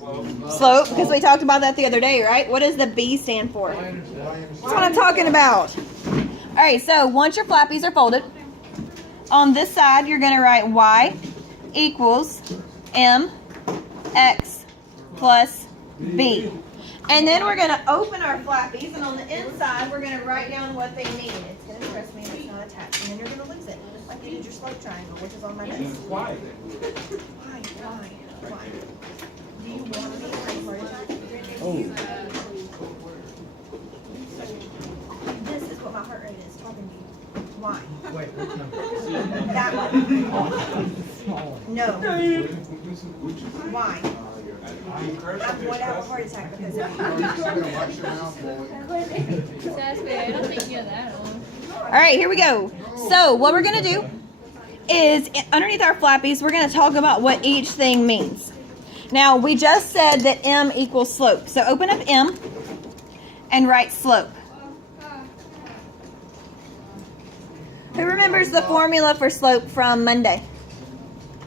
Slope, because we talked about that the other day, right? What does the B stand for? That's what I'm talking about. All right, so once your flappies are folded, on this side you're going to write y equals mx plus b. And then we're going to open our flappies, and on the inside we're going to write down what they mean. It's going to trust me, it's not attached, and then you're going to lose it, like you did your slope triangle, which is on my desk. Why? Do you want to be a heart attack? Oh. This is what my heart rate is talking to you. Why? Wait, which number? That one. No. Why? I would have a heart attack because of you. I don't think you have that on. All right, here we go. So what we're going to do is underneath our flappies, we're going to talk about what each thing means. Now, we just said that M equals slope. So open up M and write slope. Who remembers the formula for slope from Monday?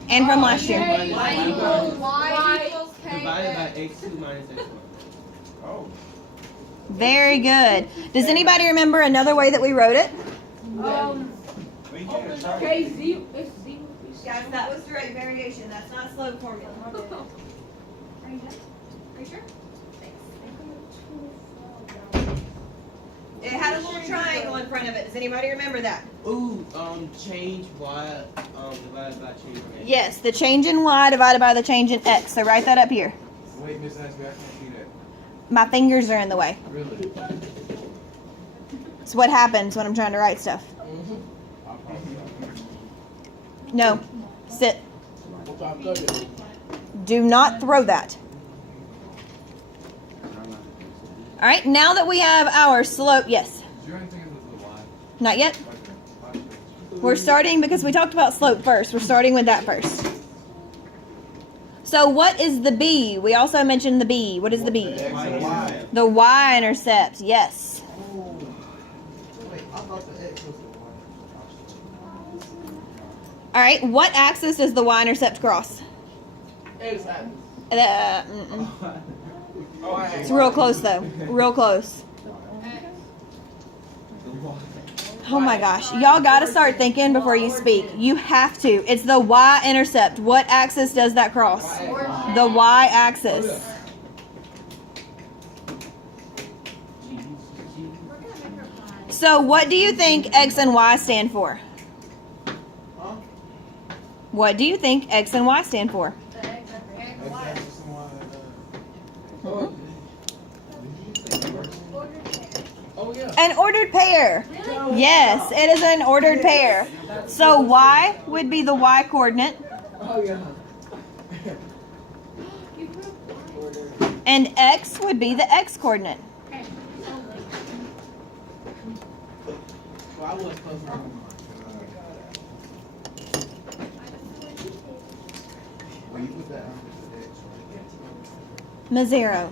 And from last year? Y equals K. Divided by x2 minus x1. Oh. Very good. Does anybody remember another way that we wrote it? K Z. Guys, that was direct variation. That's not slope formula. Are you sure? It had a little triangle in front of it. Does anybody remember that? Ooh, change y divided by change x. Yes, the change in y divided by the change in x. So write that up here. Wait, Miss Ashby, I can't see that. My fingers are in the way. Really? It's what happens when I'm trying to write stuff. No. Sit. Do not throw that. All right, now that we have our slope, yes. Is there anything in the y? Not yet. We're starting because we talked about slope first. We're starting with that first. So what is the B? We also mentioned the B. What is the B? The y-intercept, yes. All right, what axis does the y-intercept cross? It's real close though. Real close. Oh my gosh. Y'all got to start thinking before you speak. You have to. It's the y-intercept. What axis does that cross? The y-axis. So what do you think X and Y stand for? What do you think X and Y stand for? An ordered pair. Yes, it is an ordered pair. So Y would be the Y coordinate. And X would be the X coordinate. Mazzaro,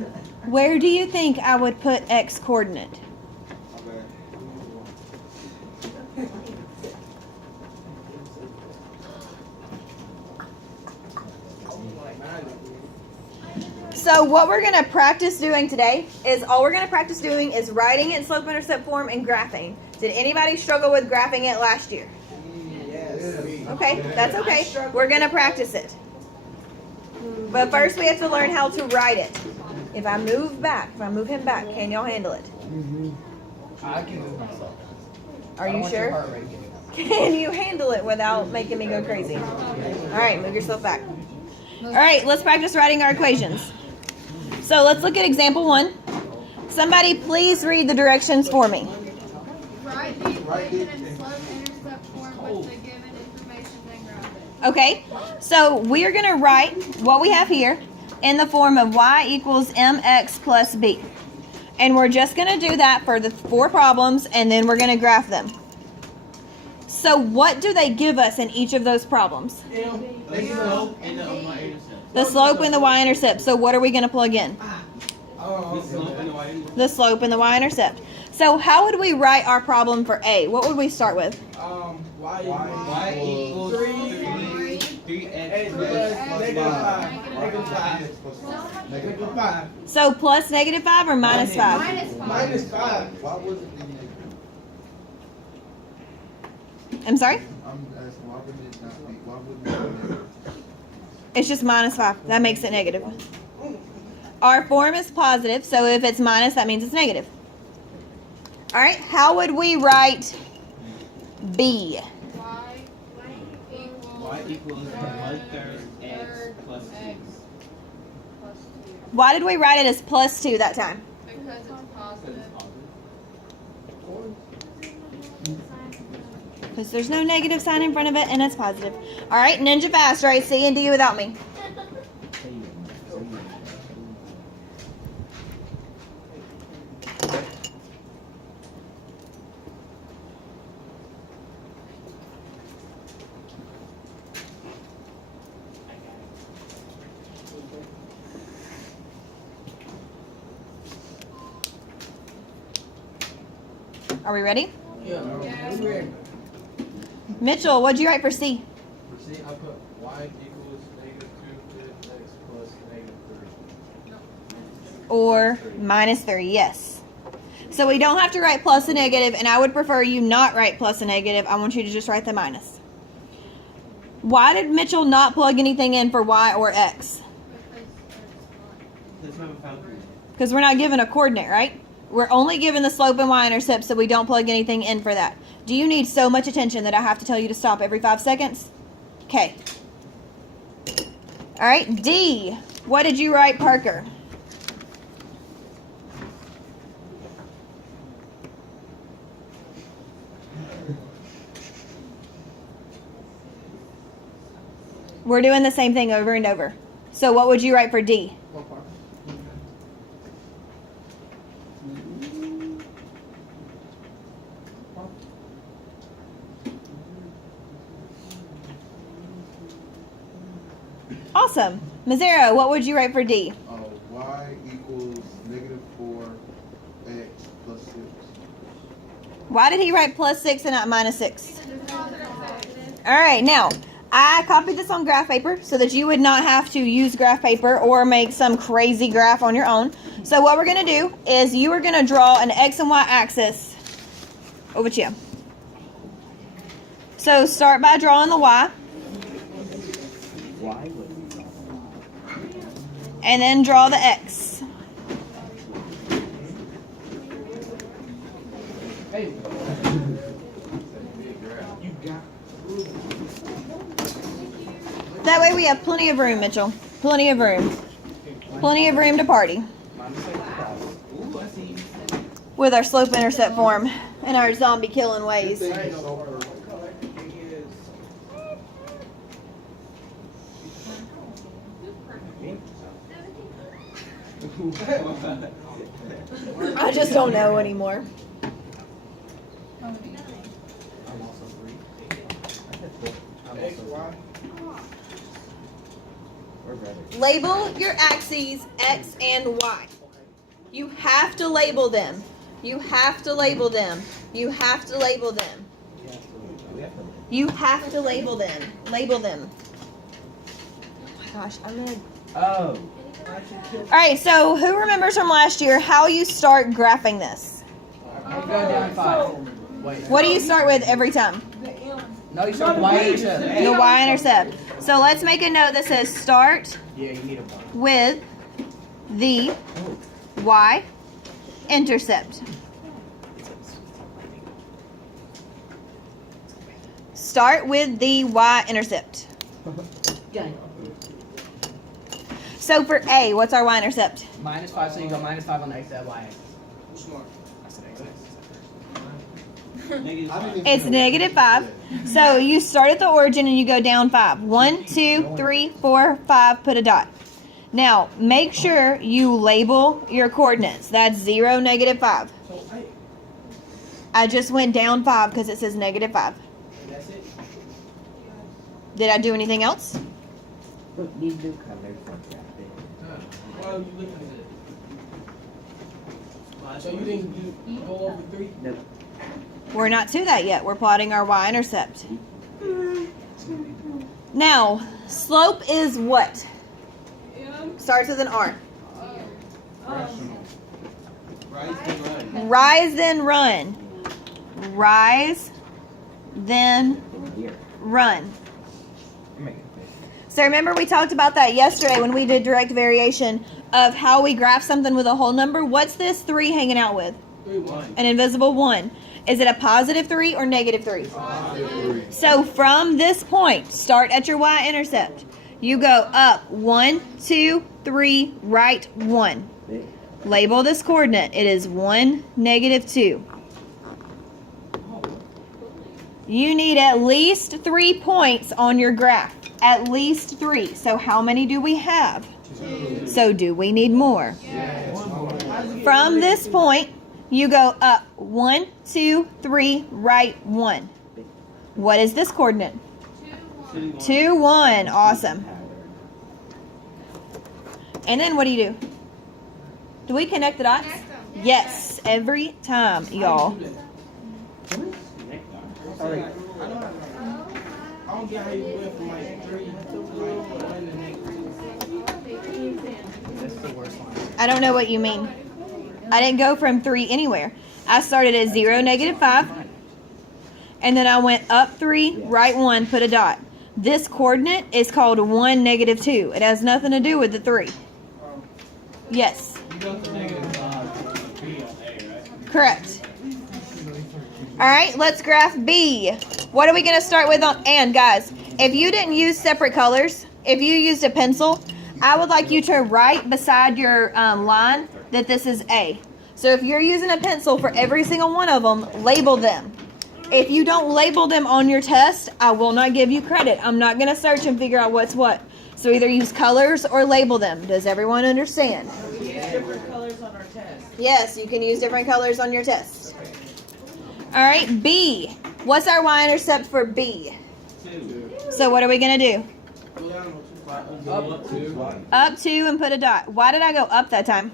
where do you think I would put X coordinate? So what we're going to practice doing today is all we're going to practice doing is writing it in slope intercept form and graphing. Did anybody struggle with graphing it last year? Yes. Okay, that's okay. We're going to practice it. But first we have to learn how to write it. If I move him back, can y'all handle it? I can move myself. Are you sure? Can you handle it without making me go crazy? All right, move yourself back. All right, let's practice writing our equations. So let's look at example 1. Somebody please read the directions for me. Write the equation in slope intercept form with the given information, then graph it. Okay, so we are going to write what we have here in the form of y equals mx plus b. And we're just going to do that for the 4 problems, and then we're going to graph them. So what do they give us in each of those problems? The slope and the y-intercept. So what are we going to plug in? The slope and the y-intercept. So how would we write our problem for A? What would we start with? Y equals 3x plus 5. Negative 5. Negative 5. So plus negative 5 or minus 5? Minus 5. Minus 5. Why would it be negative? I'm sorry? I'm asking, why wouldn't it not be, why wouldn't it be negative? It's just minus 5. That makes it negative. Our form is positive, so if it's minus, that means it's negative. All right, how would we write B? Y equals 1/3 x plus 2. Plus 2. Why did we write it as plus 2 that time? Because it's positive. Because there's no negative sign in front of it, and it's positive. All right, ninja fast, right? C and D without me. Are we ready? Yeah. Mitchell, what'd you write for C? For C, I put y equals negative 2 x plus negative 3. Or minus 3, yes. So we don't have to write plus and negative, and I would prefer you not write plus and negative. I want you to just write the minus. Why did Mitchell not plug anything in for y or x? Let's have a found. Because we're not given a coordinate, right? We're only given the slope and y-intercept, so we don't plug anything in for that. Do you need so much attention that I have to tell you to stop every 5 seconds? Okay. All right, D. What did you write, Parker? We're doing the same thing over and over. So what would you write for D? Awesome. Mazzaro, what would you write for D? Y equals negative 4x plus 6. Why did he write plus 6 and not minus 6? All right, now, I copied this on graph paper so that you would not have to use graph paper or make some crazy graph on your own. So what we're going to do is you are going to draw an X and Y axis over to you. So start by drawing the Y. And then draw the X. Hey. That way we have plenty of room, Mitchell. Plenty of room. Plenty of room to party. Ooh, I see. With our slope intercept form and our zombie killing ways. This thing is so perfect. I just don't know anymore. I'm also 3. I'm also 3. Label your axes X and Y. You have to label them. You have to label them. You have to label them. You have to label them. Label them. Oh my gosh, I'm gonna... Oh. Alright, so who remembers from last year how you start graphing this? I'm going down 5. Wait. What do you start with every time? No, you start y-intercept. The y-intercept. So let's make a note that says start Yeah, you need a bar. with the y-intercept. Start with the y-intercept. So for A, what's our y-intercept? -5, so you go -5 on the x, y axis. Smart. I said x axis. Negative I 5. didn't It's even- -5. So you start at the origin and you go down 5. 1, 2, 3, 4, 5, put a dot. Now, make sure you label your coordinates. That's 0, -5. I just went down 5 because it says -5. That's it. Did I do anything else? Well, you looking at it. So you didn't go over 3? No. We're not to that yet. We're plotting our y-intercept. Now, slope is what? Starts with an R. Rational. Rise and run. Rise, then run. Rise, then run. So remember we talked about that yesterday when we did direct variation of how we graph something with a whole number. What's this 3 hanging out with? 3-1. An invisible 1. Is it a positive 3 or negative 3? Positive. So from this point, start at your y-intercept. You go up 1, 2, 3, right 1. Label this coordinate. It is 1, negative 2. You need at least 3 points on your graph. At least 3. So how many do we have? 2. So do we need more? Yes. From this point, you go up 1, 2, 3, right 1. What is this coordinate? 2, 1. 2, 1. Awesome. And then what do? Do we connect the dots? Connect them. Yes, every time, y'all. Sorry. I don't get how you went from like 3 to like 1 and then I don't know what you mean. I didn't go from 3 anywhere. I started at 0, negative 5. And then I went up 3, right 1, put a dot. This coordinate is called 1, negative 2. It has nothing to do with the 3. Yes. You got the negative 5 B on A, right? Correct. All right, let's graph B. What are we going to start with on? And guys, if you didn't use separate colors, if you used a pencil, I would like you to write beside your line that this is A. So if you're using a pencil for every single one of them, label them. If you don't label them on your test, I will not give you credit. I'm not going to search and figure out what's what. So either use colors or label them. Does everyone understand? we use different colors on our test. Yes, you can use different colors on your test. All right, B. What's our y-intercept for B? 2. So what are we going to do? Go down Up 2. Up 2 and put a dot. Why did I go up that time?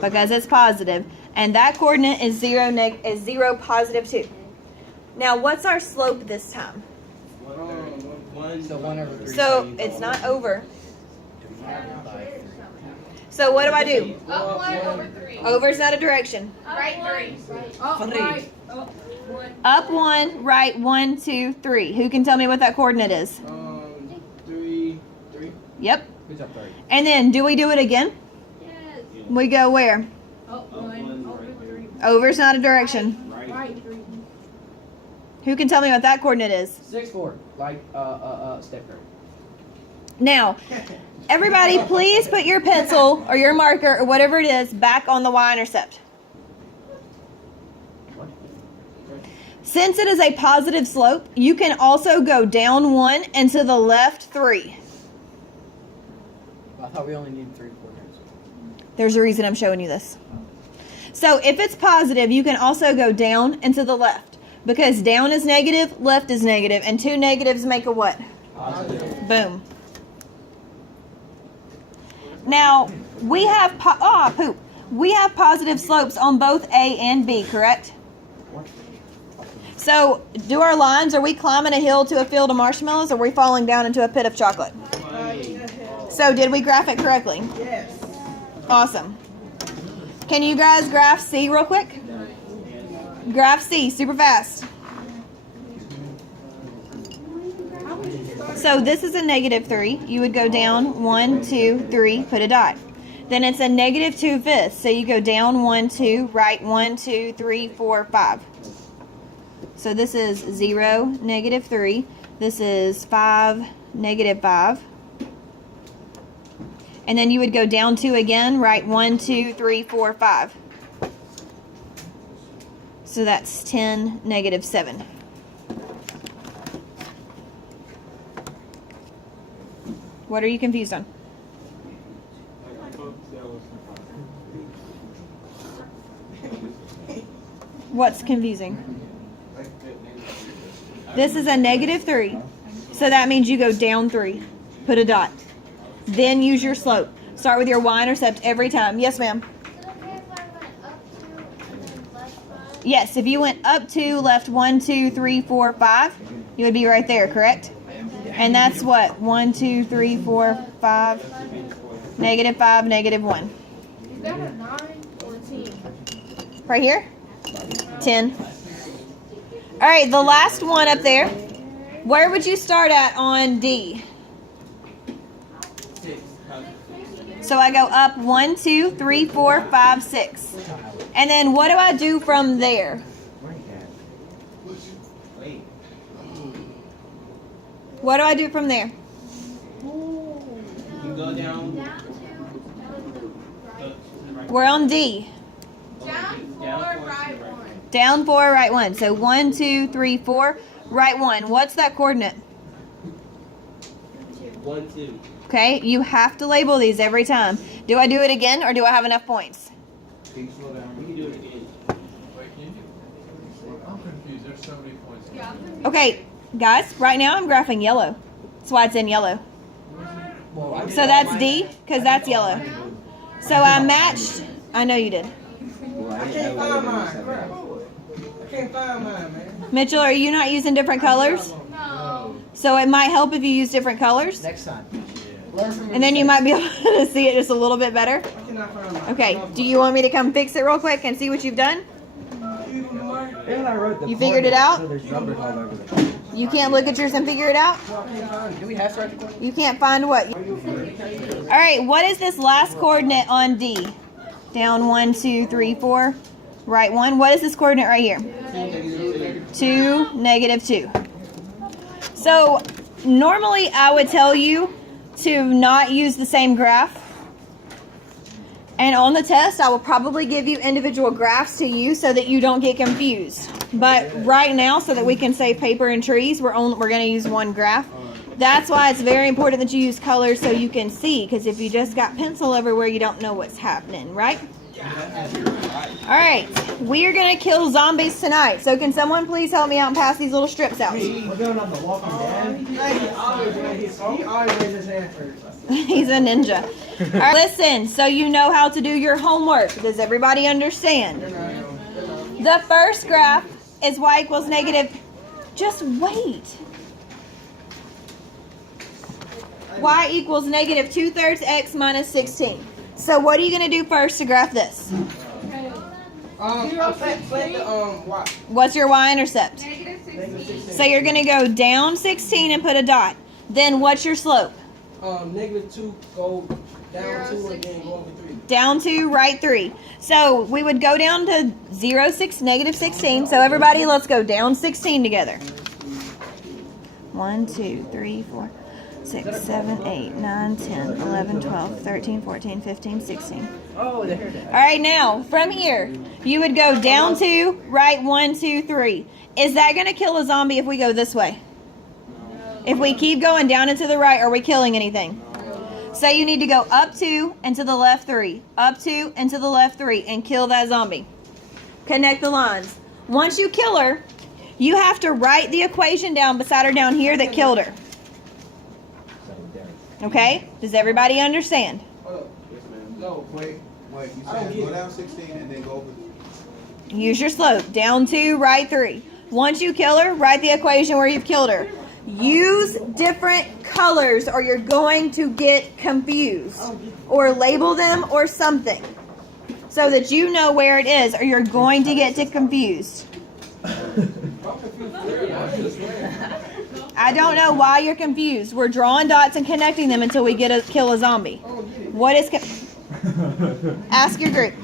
Because it's positive. And that coordinate is 0, positive 2. Now, what's our slope this time? So 1 over 3. So it's not over. So what do I do? Up 1 over 3. Over's not a direction. Right 3. Up right. Up 1. Up 1, right 1, 2, 3. Who can tell me what that coordinate is? 3. Yep. Good job, 3. And then, do we do it again? Yes. We go where? Up 1 over 3. Over's not a direction. Right 3. Who can tell me what that coordinate is? 6, 4, like step curve. Now, everybody, please put your pencil or your marker or whatever it is back on the y-intercept. Since it is a positive slope, you can also go down 1 and to the left 3. I thought we only needed 3 coordinates. There's a reason I'm showing you this. So if it's positive, you can also go down and to the left. Because down is negative, left is negative, and 2 negatives make a what? Positive. Boom. Now, we have we have positive slopes on both A and B, correct? So, do our lines, are we climbing a hill to a field of marshmallows, or are we falling down into a pit of chocolate? So, did we graph it correctly? Yes. Awesome. Can you guys graph C real quick? Graph C, super fast. So this is a negative 3. You would go down 1, 2, 3, put a dot. Then it's a negative 2/5. So you go down 1, 2, right 1, 2, 3, 4, 5. So this is 0, negative 3. This is 5, negative 5. And then you would go down 2 again, right 1, 2, 3, 4, 5. So that's 10, negative 7. What are you confused on? What's confusing? This is a negative 3. So that means you go down 3. Put a dot. Then use your slope. Start with your y-intercept every time. Yes, ma'am. Is it okay if I went up 2 and then left 5? Yes, if you went up 2, left 1, 2, 3, 4, 5, you would be right there, correct? And that's what? 1, 2, 3, 4, 5. negative 5, negative 1. Is that a 9 or 10? Right here? 10. All right, the last one up there. Where would you start at on D? 6. So I go up 1, 2, 3, 4, 5, 6. And then what do I do from there? Wait. What do I do from there? You go down. We're on D. Down 4, right 1. Down 4, right 1. So 1, 2, 3, 4, right 1. What's that coordinate? 1, 2. Okay, you have to label these every time. Do I do it again or do I have enough points? Can you slow down? We can do it again. Wait, can you? I'm confused. There's so many points. Yeah. Okay, guys, right now I'm graphing yellow. That's why it's in yellow. So that's D, because that's yellow. So I matched. I know you did. I can't find mine. Crap. I can't find mine, man. Mitchell, are you not using different colors? No. So it might help if you use different colors. Next time. And then you might be able to see it just a little bit better. I cannot find mine. Okay, do you want me to come fix it real quick and see what you've done? And I wrote the You figured it out? So there's numbers all over the place. You can't look at yours and figure it out? Do we have to write the coordinates? You can't find what? All right, what is this last coordinate on D? Down 1, 2, 3, 4, right 1. What is this coordinate right here? 2, negative 2. So normally I would tell you to not use the same graph. And on the test, I will probably give you individual graphs to use so that you don't get confused. But right now, so that we can save paper and trees, we're going to use one graph. That's why it's very important that you use colors so you can see. Because if you just got pencil everywhere, you don't know what's happening, right? All right, we are going to kill zombies tonight. So can someone please help me out and pass these little strips out? We're going on the Walking Dead. He always raised his hand first. He's a ninja. All right, listen, so you know how to do your homework. Does everybody understand? The first graph is y equals negative. Just wait. Y equals negative 2/3 x minus 16. So what are you going to do first to graph this? Plant the y. What's your y-intercept? Negative 16. So you're going to go down 16 and put a dot. Then what's your slope? Negative 2, go down 2, and then go over 3. Down 2, right 3. So we would go down to 0, 6, negative 16. So everybody, let's go down 16 together. 1, 2, 3, 4, 6, 7, 8, 9, 10, 11, 12, 13, 14, 15, 16. Oh, the hair. All right, now from here, you would go down 2, right 1, 2, 3. Is that going to kill a zombie if we go this way? If we keep going down and to the right, are we killing anything? So you need to go up 2 and to the left 3. Up 2 and to the left 3 and kill that zombie. Connect the lines. Once you kill her, you have to write the equation down beside her down here that killed her. Okay? Does everybody understand? No, wait. Wait, you I don't said get go it. down 16 and then go over. Use your slope. Down 2, right 3. Once you kill her, write the equation where you've killed her. Use different colors or you're going to get confused. Or label them or something. So that you know where it is or you're going to get confused. I don't know why you're confused. We're drawing dots and connecting them until we kill a zombie. What is... Ask your group.